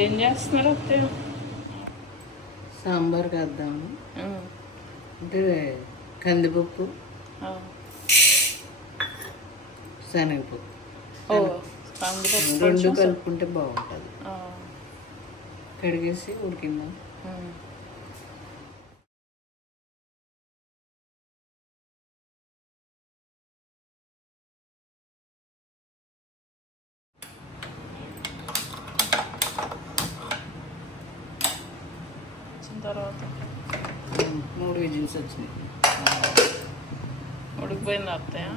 ఏం చేస్తున్నారు అత్తయ్య? సాంబార్ వేద్దాము అంటే కందిపప్పు శనగపప్పు రెండు కలుపుకుంటే బాగుంటుంది. కడిగేసి ఉడికిందాం. తర్వాత 3 విజిల్స్ వచ్చినాయి. ఉడికిపోయింది అత్తయ్య.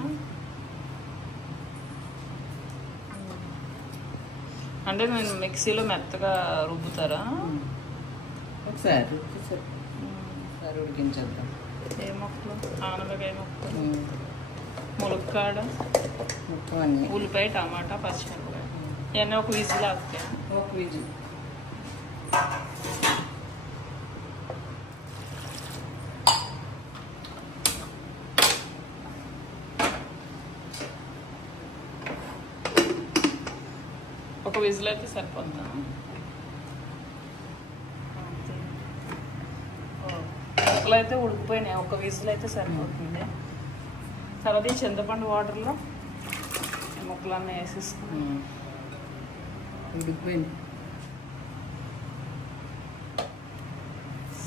అంటే నేను మిక్సీలో మెత్తగా రుబ్బుతారా? ఒకసారి ఉడికించేద్దాం. ఏ మొక్కలు? ఆనపకాయ మొక్కలు, ములక్కాడ, ఉల్లిపాయ, టమాటా, పచ్చిమిరపకాయ ఇవన్నీ ఒక విజిల్ అత్తయ్య. ఒక విజిల్. ఒక విజిల్ అయితే సరిపోద్దా? ముక్కలు అయితే ఉడికిపోయినాయి. ఒక విజిల్ అయితే సరిపోతుంది. తర్వాత ఈ చింతపండు వాటర్లో ముక్కలన్నీ వేసేసుకుని ఉడికిపోయింది.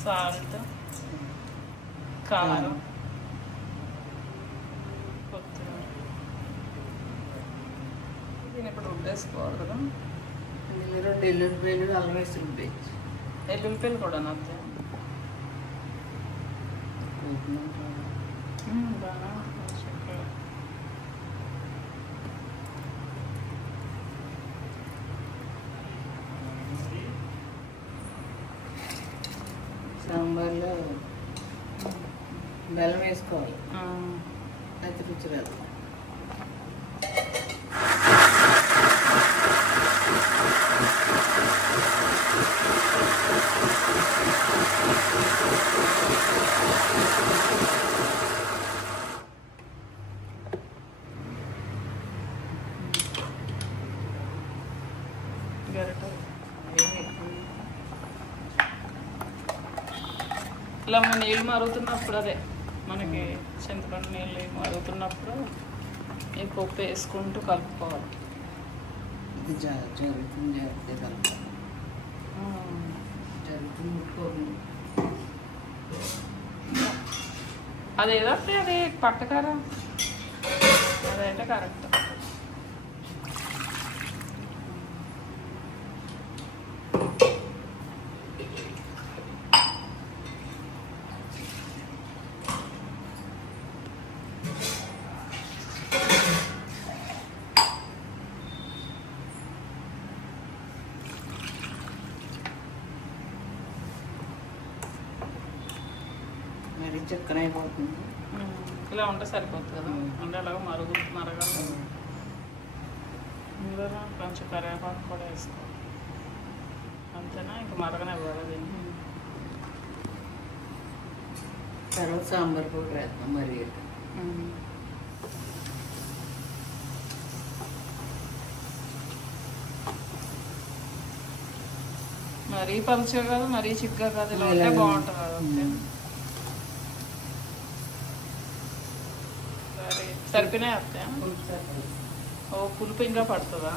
సాల్ట్, కారం, దీన్ని ఇప్పుడు రుబ్బేసుకోవాలి కదా. ఇందులో 2 ఎల్లుల్లిపాయలు, అల్లం వేసి రుబ్బేయచ్చు. ఎల్లుల్లిపాయలు కూడా నచ్చే సాంబార్లో బెల్లం వేసుకోవాలి. అది రుచి రాదు. ఇలా నీళ్ళు మరుగుతున్నప్పుడు, అదే మనకి చింతపండు నీళ్ళు మరుగుతున్నప్పుడు ఈ పప్పు వేసుకుంటూ కలుపుకోవాలి. ఇది జరుగుతుంది ముట్టుకోకుండా. అదేదో అది పట్టకారా, అదైతే కరెక్ట్. మరి చక్కర అయిపోతుంది. ఇలా ఉంటే సరిపోతుంది కదా. అంటే అలాగ మరగాలి. ఇందులో కొంచెం కరివేపాకు కూడా వేసుకోవాలి. అంతేనా? ఇంక మరగనివ్వాలి దీన్ని. తర్వాత సాంబార్ పౌడర్ వేస్తాం. మరీ పలుచగా కాదు, మరీ చిక్కగా కాదు. ఇలా ఉంటే బాగుంటుంది కదా. సరే, సరిపోయినాయి అత్తయ్య. పులుపు ఇంకా పడుతుందా?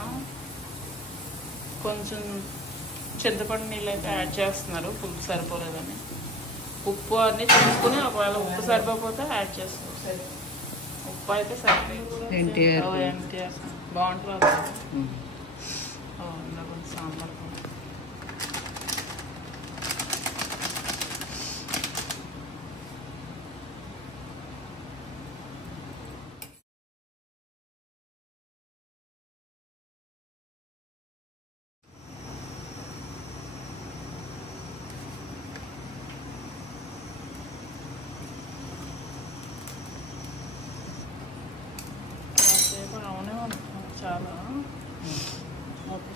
కొంచెం చింతపండు నీళ్ళు అయితే యాడ్ చేస్తున్నారు, పులుపు సరిపోలేదని. ఉప్పు అన్నీ చూసుకుని ఒకవేళ ఉప్పు సరిపోతే యాడ్ చేస్తారు. ఉప్పు అయితే సరిపోయింది. ఎన్టీఆర్ బాగుంటుంది. ఇంకా కొంచెం సాంబార్ చాలా ఓకే.